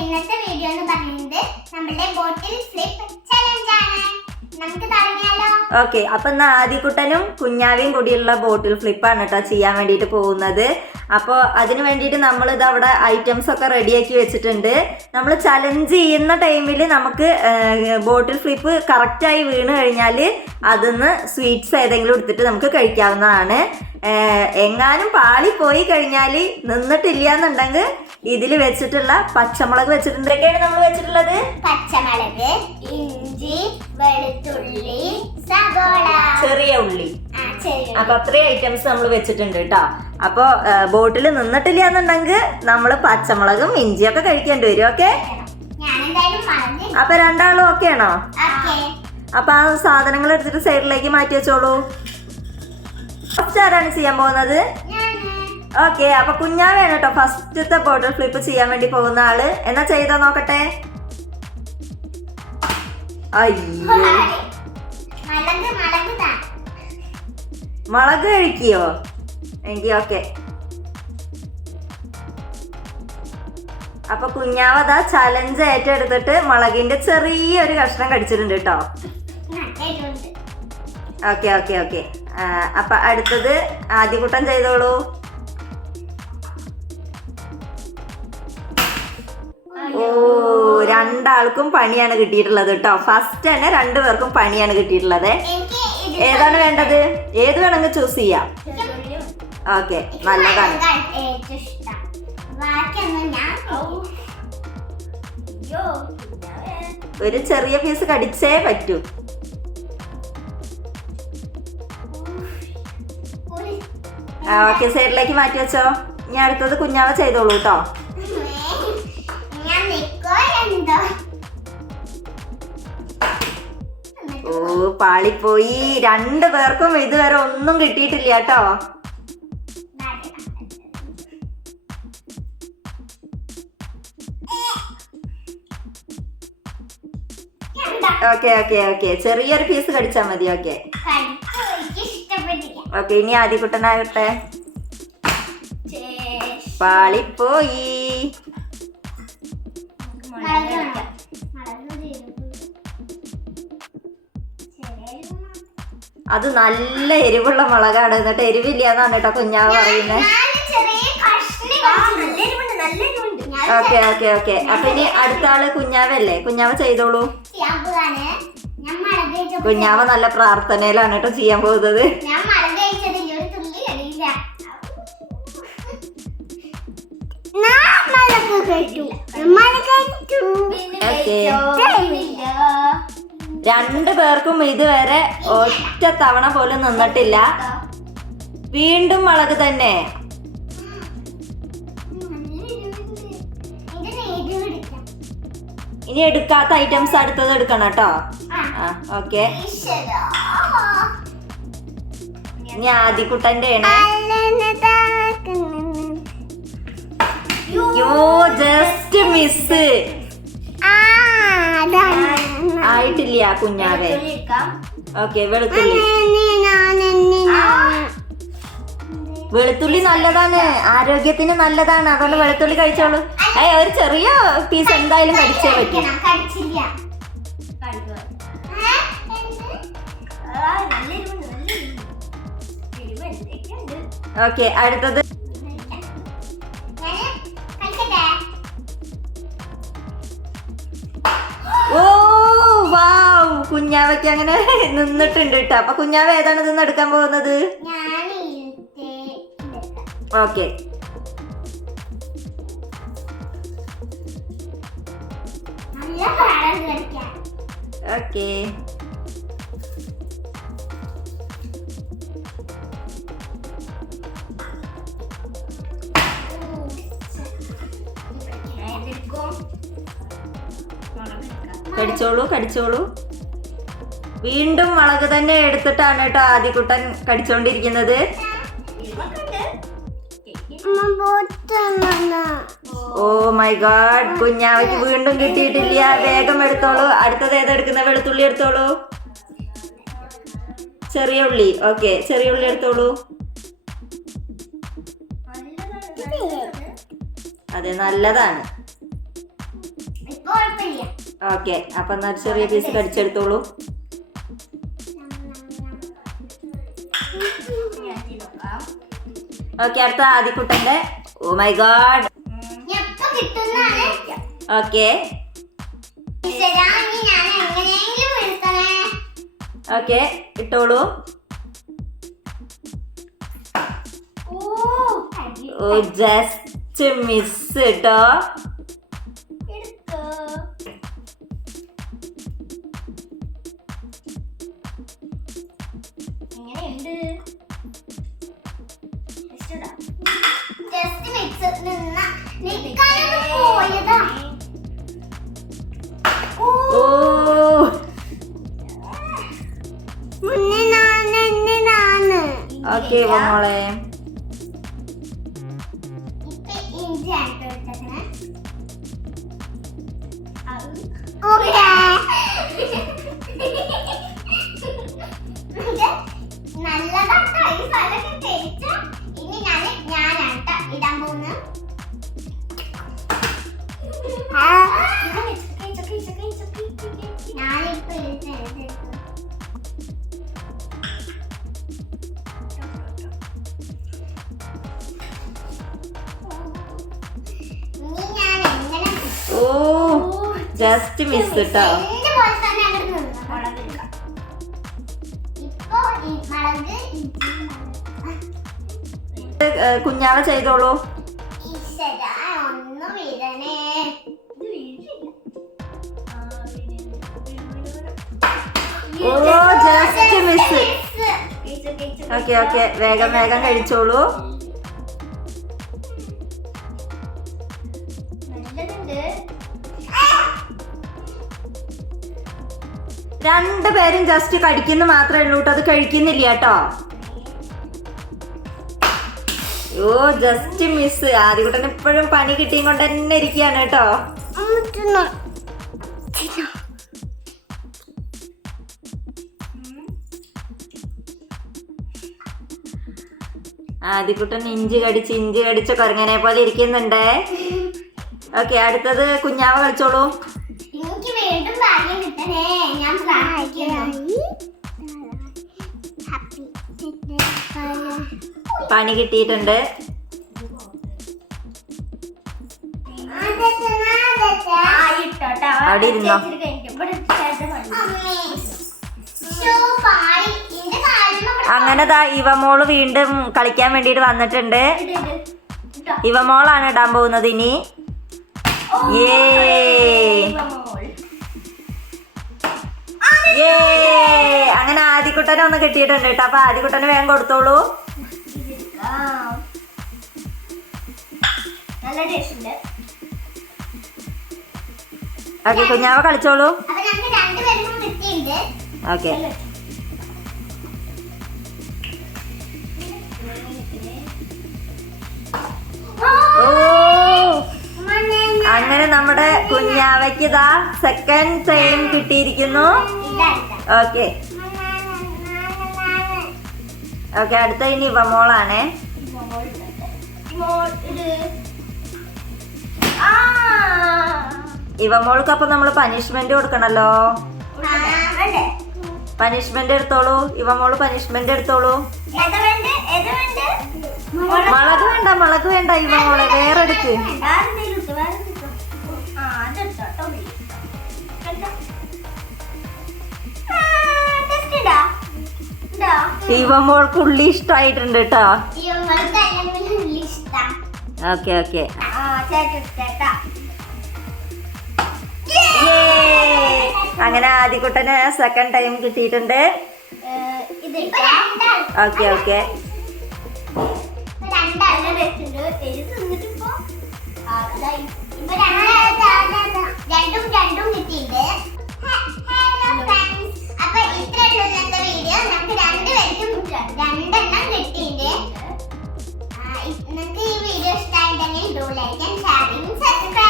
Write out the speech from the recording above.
ഇന്നത്തെ വീഡിയോ എന്ന് പറയുന്നത് നമ്മുടെ ബോട്ടിൽ ഫ്ലിപ്പ് ചലഞ്ച് ആണ്. നമുക്ക് തുടങ്ങിയാലോ? ഓക്കെ, അപ്പൊ ഇന്ന് ആദികുട്ടനും കുഞ്ഞാവയും കൂടിയുള്ള ബോട്ടിൽ ഫ്ലിപ്പാണ് കേട്ടോ ചെയ്യാൻ വേണ്ടിയിട്ട് പോകുന്നത്. അപ്പോൾ അതിന് വേണ്ടിയിട്ട് നമ്മൾ ഇത് അവിടെ ഐറ്റംസ് ഒക്കെ റെഡിയാക്കി വെച്ചിട്ടുണ്ട്. നമ്മൾ ചലഞ്ച് ചെയ്യുന്ന ടൈമിൽ നമുക്ക് ബോട്ടിൽ ഫ്ലിപ്പ് കറക്റ്റായി വീണ് കഴിഞ്ഞാൽ അതിന്ന് സ്വീറ്റ്സ് ഏതെങ്കിലും എടുത്തിട്ട് നമുക്ക് കഴിക്കാവുന്നതാണ്. എങ്ങാനും പാളി പോയി കഴിഞ്ഞാൽ നിന്നിട്ടില്ല എന്നുണ്ടെങ്കിൽ ഇതിൽ വെച്ചിട്ടുള്ള പച്ചമുളക് വെച്ചിട്ടുണ്ട്. എന്തൊക്കെയാണ് നമ്മൾ വെച്ചിട്ടുള്ളത്? പച്ചമുളക്, ഇഞ്ചി, വെളുത്തുള്ളി, സവോള, ചെറിയ ഉള്ളി. അപ്പൊ അത്രയും ഐറ്റംസ് നമ്മൾ വെച്ചിട്ടുണ്ട് കേട്ടോ. അപ്പൊ ബോട്ടിൽ നിന്നിട്ടില്ല എന്നുണ്ടെങ്കിൽ നമ്മൾ പച്ചമുളകും ഇഞ്ചിയും ഒക്കെ കഴിക്കേണ്ടി വരും. ഓക്കെ, അപ്പൊ രണ്ടാളും ഓക്കെ ആണോ? അപ്പൊ ആ സാധനങ്ങൾ എടുത്തിട്ട് സൈഡിലേക്ക് മാറ്റി വെച്ചോളൂ. ഫസ്റ്റ് ആരാണ് ചെയ്യാൻ പോകുന്നത്? ഓക്കെ, അപ്പൊ കുഞ്ഞാവേണ് കേട്ടോ ഫസ്റ്റത്തെ ബോട്ടിൽ ഫ്ലിപ്പ് ചെയ്യാൻ വേണ്ടി പോകുന്ന ആള്. എന്നാ ചെയ്താ നോക്കട്ടെ. അയ്യോ, മുളക് കഴിക്കോ? എങ്കിൽ ഓക്കെ. അപ്പൊ കുഞ്ഞാവതാ ചലഞ്ച് ഏറ്റെടുത്തിട്ട് മുളകിന്റെ ചെറിയൊരു കഷ്ണം കടിച്ചിട്ടുണ്ട് കേട്ടോ. Okay okay okay. അപ്പൊ അടുത്തത് ആദികുട്ടൻ ചെയ്തോളൂ. ഓ, രണ്ടാൾക്കും പണിയാണ് കിട്ടിയിട്ടുള്ളത് കേട്ടോ. ഫസ്റ്റ് തന്നെ രണ്ടുപേർക്കും പണിയാണ് കിട്ടിയിട്ടുള്ളത്. ഏതാണ് വേണ്ടത്? ഏത് വേണമെങ്കിൽ ചൂസ് ചെയ്യാം. ഓക്കെ, നല്ലതാണ്. ഒരു ചെറിയ പീസ് കടിച്ചേ പറ്റൂ. ഓക്കെ, സൈഡിലേക്ക് മാറ്റി വെച്ചോ. ഇനി അടുത്തത് കുഞ്ഞാവ ചെയ്തോളൂ കേട്ടോ. ഓ, പാളിപ്പോയി. രണ്ടുപേർക്കും ഇതുവരെ ഒന്നും കിട്ടിയിട്ടില്ല കേട്ടോ. ഓക്കെ ഓക്കെ ഓക്കെ, ചെറിയൊരു പീസ് കടിച്ചാ മതി. ഓക്കെ ഓക്കെ, ഇനി ആദികുട്ടനാകട്ടെ. പാളിപ്പോയി. അത് നല്ല എരിവുള്ള മുളകാണ്. എന്നിട്ട് എരിവില്ല എന്നാണ് കേട്ടോ കുഞ്ഞാവ് പറയുന്നത്. Okay okay okay. അപ്പൊ ഇനി അടുത്ത ആള് കുഞ്ഞാവല്ലേ? കുഞ്ഞാവ ചെയ്തോളൂ. കുഞ്ഞാവ നല്ല പ്രാർത്ഥനയിലാണ് കേട്ടോ ചെയ്യാൻ പോകുന്നത്. രണ്ടു പേർക്കും ഇതുവരെ ഒറ്റ തവണ പോലും നിന്നിട്ടില്ല. വീണ്ടും മുളക് തന്നെ. ഇനി എടുക്കാത്ത ഐറ്റംസ് അടുത്തത് എടുക്കണം കേട്ടോ. ഓക്കെ, ഇനി ആദികുട്ടന്റെ ജസ്റ്റ് മിസ് ആയിട്ടില്ല കുഞ്ഞാവേ. ഓക്കെ, വെളുത്തുള്ളി. വെളുത്തുള്ളി നല്ലതാണ്, ആരോഗ്യത്തിന് നല്ലതാണ്. അതുകൊണ്ട് വെളുത്തുള്ളി കഴിച്ചോളൂ. ഒരു ചെറിയ പീസ് എന്തായാലും കഴിച്ചേ പറ്റും. ഓക്കെ, അടുത്തത്. ഓ വാവ്, കുഞ്ഞാവയ്ക്ക് അങ്ങനെ നിന്നിട്ടുണ്ട് കേട്ടോ. അപ്പൊ കുഞ്ഞാവ ഏതാണ് ഇതെന്ന് എടുക്കാൻ പോകുന്നത്? Okay, okay. കടിച്ചോളൂ കടിച്ചോളൂ. വീണ്ടും മുളക് തന്നെ എടുത്തിട്ടാണ് കേട്ടോ ആദികുട്ടൻ കടിച്ചോണ്ടിരിക്കുന്നത്. ഓ മൈ ഗാഡ്, കുഞ്ഞാവയ്ക്ക് വീണ്ടും കിട്ടിയിട്ടില്ല. വേഗം എടുത്തോളൂ. അടുത്തത് ഏതെടുക്കുന്ന? വെളുത്തുള്ളി എടുത്തോളൂ. ചെറിയ ഉള്ളി. ഓക്കെ, ചെറിയ ഉള്ളി എടുത്തോളൂ. അതെ, നല്ലതാണ്. ഓക്കെ, അപ്പൊ എന്നാ ചെറിയ പീസ് കടിച്ചെടുത്തോളൂ. ഓക്കെ, അടുത്ത ആദിക്കുട്ടന്റെ. Oh my god. Okay okay, ഇട്ടോളൂ. ഓ ജസ്റ്റ് മിസ് കേട്ടോ. ഓക്കെ മോളെ. ഓ ജസ്റ്റ് മിസ് കേട്ടോ. കുഞ്ഞാവ ചെയ്തോളൂ. Oh just miss. Okay okay, വേഗം വേഗം കഴിച്ചോളൂ. രണ്ടുപേരും ജസ്റ്റ് കടിക്കുന്ന മാത്രമേ ഉള്ളൂ കേട്ടോ, അത് കഴിക്കുന്നില്ല കേട്ടോ. ഓ ജസ്റ്റ് മിസ്. ആദ്യകൂട്ടൻ ഇപ്പോഴും പണി കിട്ടിയും കൊണ്ട് തന്നെ ഇരിക്കുകയാണ് കേട്ടോ. ആദ്യകൂട്ടൻ ഇഞ്ചി കടിച്ച കുരങ്ങനെ പോലെ ഇരിക്കുന്നുണ്ട്. ഓക്കെ, അടുത്തത് കുഞ്ഞാവ കളിച്ചോളൂ. പണി കിട്ടിയിട്ടുണ്ട്. അവിടെ ഇരുന്നോ. അങ്ങനെ ഇവമോള് വീണ്ടും കളിക്കാൻ വേണ്ടിട്ട് വന്നിട്ടുണ്ട്. ഇവമോളാണ് ഇടാൻ പോകുന്നത് ഇനി. അങ്ങനെ ആദിക്കുട്ടനെ ഒന്ന് കിട്ടിയിട്ടുണ്ട് കേട്ടോ. അപ്പൊ ആദിക്കുട്ടന് വേഗം കൊടുത്തോളൂ. ഓക്കെ, കുഞ്ഞാവ കളിച്ചോളൂ. ഓക്കെ, ഓ അങ്ങനെ നമ്മുടെ കുഞ്ഞാവയ്ക്ക് ഇതാ സെക്കൻഡ് ടൈം കിട്ടിയിരിക്കുന്നു. ഓക്കെ ഓക്കെ, അടുത്ത ഇനി ഇവമോളാണേ. ഇവമോൾക്ക് അപ്പൊ നമ്മള് പനിഷ്മെന്റ് കൊടുക്കണല്ലോ. പനിഷ്മെന്റ് എടുത്തോളൂ. ഇവമോള് പനിഷ്മെന്റ് എടുത്തോളൂ. മുളക് വേണ്ട ഇവമോളെ, വേറെ എടുക്ക്. ഇവമോൾക്ക് ഉള്ളി ഇഷ്ടായിട്ടുണ്ട് കേട്ടോ. ഓക്കെ ഓക്കെ, അങ്ങനെ ആദിക്കുട്ടന് സെക്കൻഡ് ടൈം കിട്ടിയിട്ടുണ്ട്. ഓക്കെ ഓക്കെ, രണ്ടും കിട്ടിയിട്ടുണ്ട്. അപ്പൊ ഇത്രയുള്ള ഇന്നത്തെ വീഡിയോ. നമുക്ക് രണ്ടുപേർക്കും രണ്ടെണ്ണം കിട്ടിയിട്ടുണ്ട്. നിങ്ങൾക്ക് ഈ വീഡിയോ ഇഷ്ടമായിട്ടുണ്ടെങ്കിൽ ലൈക്ക് ആൻഡ് ഷെയർ സബ്സ്ക്രൈബ്